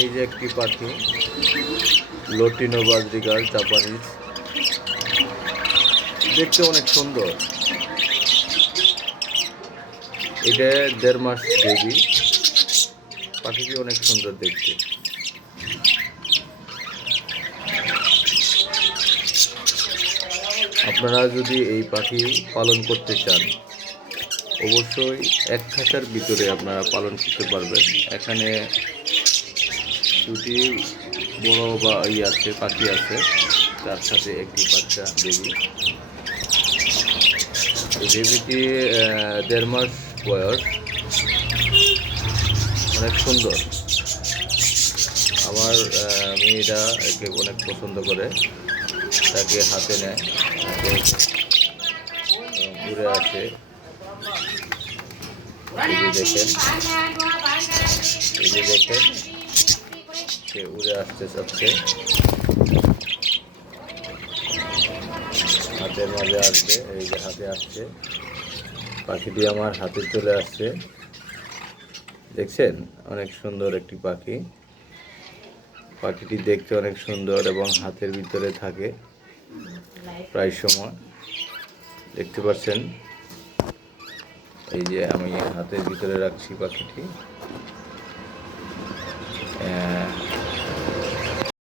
এই যে একটি পাখি, লটিনো বাজরিগার জাপানিজ, দেখতে অনেক সুন্দর। এটা 1.5 মাস বেবি। পাখিটি অনেক সুন্দর দেখতে। আপনারা যদি এই পাখি পালন করতে চান, অবশ্যই এক খাঁচার ভিতরে আপনারা পালন করতে পারবেন। এখানে দুটি বড় বা আছে পাখি আছে, তার সাথে একটি বাচ্চা বেবি। বেবিটি 1.5 মাস বয়স, অনেক সুন্দর। আমার মেয়েরা একে অনেক পছন্দ করে, তাকে হাতে নেয়, হাতে ঘুরে আসে। এই যে দেখেন, সে উড়ে আসতে চাচ্ছে, হাতের মাঝে আসবে। এই যে হাতে আসছে, পাখিটি আমার হাতে চলে আসছে। দেখছেন, অনেক সুন্দর একটি পাখি। পাখিটি দেখতে অনেক সুন্দর এবং হাতের ভিতরে থাকে প্রায় সময়। দেখতে পাচ্ছেন, এই যে আমি হাতের ভিতরে রাখছি পাখিটি।